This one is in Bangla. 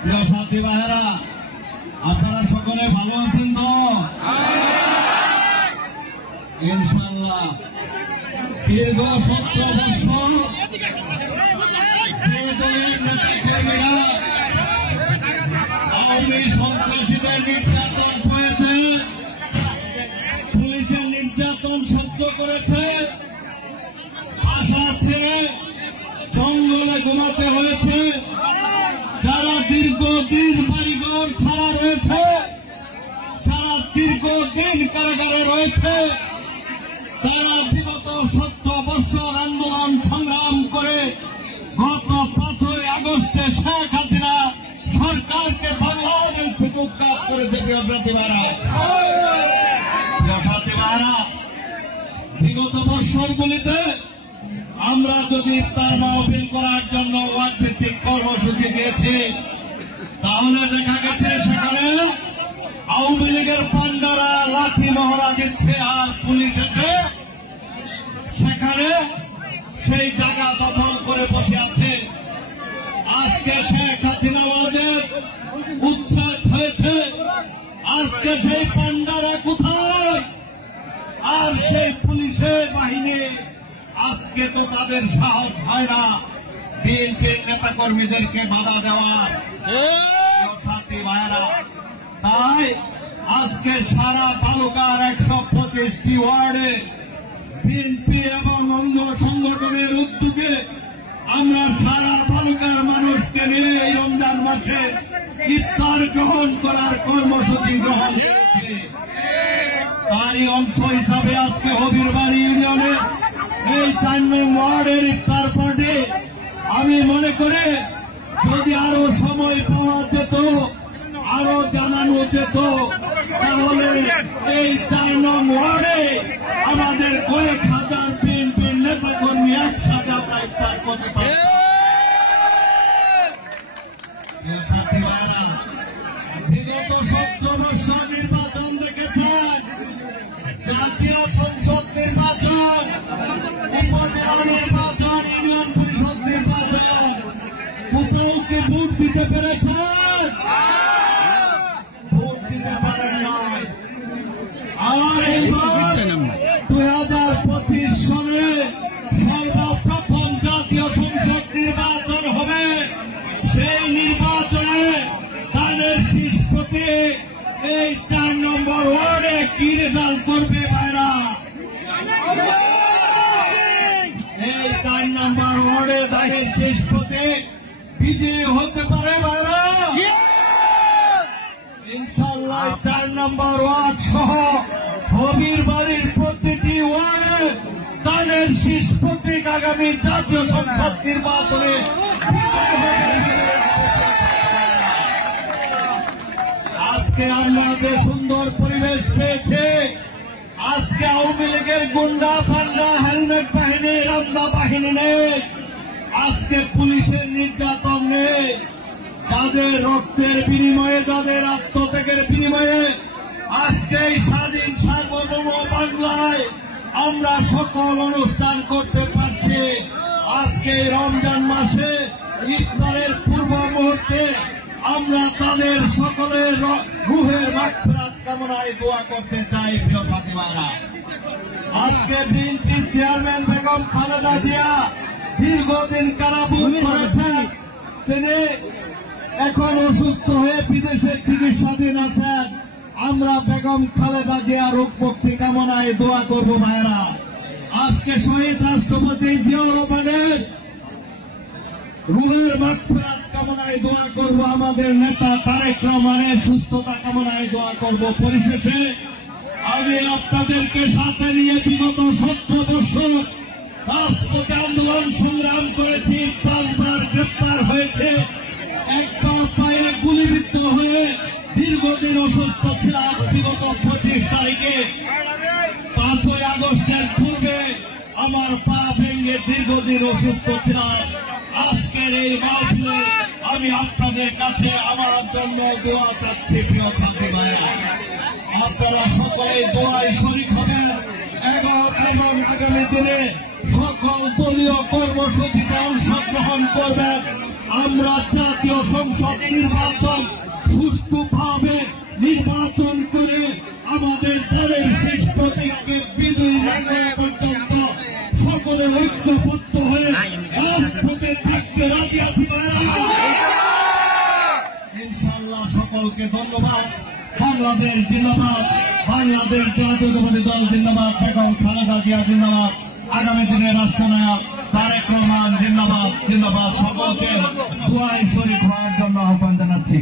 প্রিয় সাথী ভাইয়েরা, আপনারা সকলে ভালো আছেন তো? ইনশাআল্লাহ। দীর্ঘ 17 বছর নেতাকর্মীরা আওয়ামী সন্ত্রাসীদের নির্যাতন হয়েছে, পুলিশের নির্যাতন সহ্য করেছে, আশা ছেড়ে জঙ্গলে ঘুমাতে হয়েছে। যারা দীর্ঘদিন বাড়িঘর ছাড়া রয়েছে, যারা দীর্ঘদিন কারাগারে রয়েছে, তারা বিগত 17 বছর আন্দোলন সংগ্রাম করে গত 5ই আগস্টে শেখ হাসিনা সরকারকে বাংলাদেশ থেকে উৎখাত করেছে। প্রিয় সাথীরা, বিগত বছরগুলিতে আমরা যদি ইফতার মাহফিল করার জন্য ওয়ার্ড ভিত্তিক কর্মসূচি দিয়েছি, তাহলে দেখা গেছে সেখানে আওয়ামী লীগের পান্ডারা লাঠি মহড়া দিচ্ছে আর পুলিশ এসে সেখানে সেই জায়গা দখল করে বসে আছে। আজকে শেখ হাসিনা উচ্ছেদ হয়েছে, আজকে সেই পান্ডারা কোথায়? আর সেই পুলিশের বাহিনী আজকে তো তাদের সাহস হয় না বিএনপির নেতা কর্মীদেরকে বাধা দেওয়ার। সাথী ভাইয়েরা, তাই আজকে সারা তালুকার 125টি ওয়ার্ডে বিএনপি এবং অঙ্গ সংগঠনের উদ্যোগে আমরা সারা তালুকার মানুষকে নিয়ে এই রমজান মাসে ইফতার গ্রহণ করার কর্মসূচি গ্রহণ করেছি। তারই অংশ হিসাবে আজকে হবিরবাড়ি ইউনিয়নে এই 4 নং ওয়ার্ডের ইফতার পার্টি আমি মনে করি যদি আরো সময় পাওয়া যেত, আরো জানানো যেত, তাহলে এই 4 নং ওয়ার্ডে আমাদের কয়েক হাজার বিএনপির নেতা কর্মী একসাথে আমরা ইফতার করতে পারি। সাথী ভাইয়েরা, বিগত 17 বছর নির্বাচন দেখেছেন, জাতীয় সংসদ নির্বাচন, উপজেলা নির্বাচন, ইউনিয়ন পরিষদ নির্বাচন, কোথাও কি ভোট দিতে পেরেছেন? ভোট দিতে পারেন নাই। আর এইবার 2025 সালে সর্বপ্রথম জাতীয় সংসদ নির্বাচন হবে। সেই নির্বাচনে তাদের শীষ প্রতীক এই 4 নম্বর ওয়ার্ডে কি রেজাল্ট করবে ভাইরা? এই 4 নম্বর ওয়ার্ডে তাদের শীষ প্রতীক বিজয়ী হতে পারে ভাইরা। ইনশাআল্লাহ 4 নম্বর ওয়ার্ড সহ হবিরবাড়ির প্রতিটি ওয়ার্ডে তাদের শীষ প্রতীক আগামী জাতীয় সংসদ নির্বাচনে আজকে আমরা যে সুন্দর পরিবেশ পেয়েছি, আজকে আওয়ামী লীগের গুন্ডা পান্ডা হেলমেট বাহিনী রামদা বাহিনী নেই, আজকে পুলিশের নির্যাতন নেই। যাদের রক্তের বিনিময়ে, যাদের আত্মত্যাগের বিনিময়ে আজকে এই স্বাধীন সার্বভৌম বাংলায় আমরা সকল অনুষ্ঠান করতে পারছি। আজকে রমজান মাসে ইফতারের পূর্ব মুহূর্তে আমরা তাদের সকলের রুহের মাগফিরাত কামনায় দোয়া করতে চাই। প্রিয় সাথী ভাইরা, আজকে বিএনপি চেয়ারম্যান বেগম খালেদা জিয়া দীর্ঘদিন কারাভোগ করেছেন, তিনি এখন অসুস্থ হয়ে বিদেশে চিকিৎসাধীন আছেন। আমরা বেগম খালেদা জিয়া রোগ মুক্তি কামনায় দোয়া করব ভাইরা। আজকে শহীদ রাষ্ট্রপতি জিয়াউর রহমানের রুহের মাগফিরাত কামনায় দোয়া করব, আমাদের নেতা তারেক রহমানের সুস্থতা কামনায় দোয়া করব। পরিশেষে আমি আপনাদেরকে সাথে নিয়ে বিগত 17 বছর রাজপথে আন্দোলন সংগ্রাম করেছি, 5 বার গ্রেপ্তার হয়েছে, একবার পায়ে গুলিবিদ্ধ হয়ে দীর্ঘদিন অসুস্থ ছিলাম। বিগত 25 তারিখে 5ই আগস্টের পূর্বে আমার পা ভেঙে দীর্ঘদিন অসুস্থ ছিলাম। আজকের এই মাহফিলে আমি আপনাদের কাছে আমার জন্য দোয়া চাচ্ছি। প্রিয় সাথী ভাইরা, আপনারা সকলে দোয়ায় শরীক হবেন এবং আগামী দিনে সকল দলীয় কর্মসূচিতে অংশগ্রহণ করবেন। আমরা জাতীয় সংসদ নির্বাচন সুষ্ঠুভাবে নির্বাচন করে আমাদের দলের শেষ প্রতীককে বিজয়ী লাগানো পর্যন্ত সকলে ঐক্যবদ্ধ হয়ে রাজপথে থাকতে রাজি আছি। ইনশাআল্লাহ সকলকে ধন্যবাদ। বাংলাদেশ জিন্দাবাদ, বাংলাদেশ জাতীয়তাবাদী দল জিন্দাবাদ, বেগম খালেদা জিয়া জিন্দাবাদ, আগামী দিনের রাষ্ট্রনায়ক তারেক রহমান জিন্দাবাদ জিন্দাবাদ। সকলকে দোয়ায় শরীক হওয়ার জন্য আহ্বান জানাচ্ছি।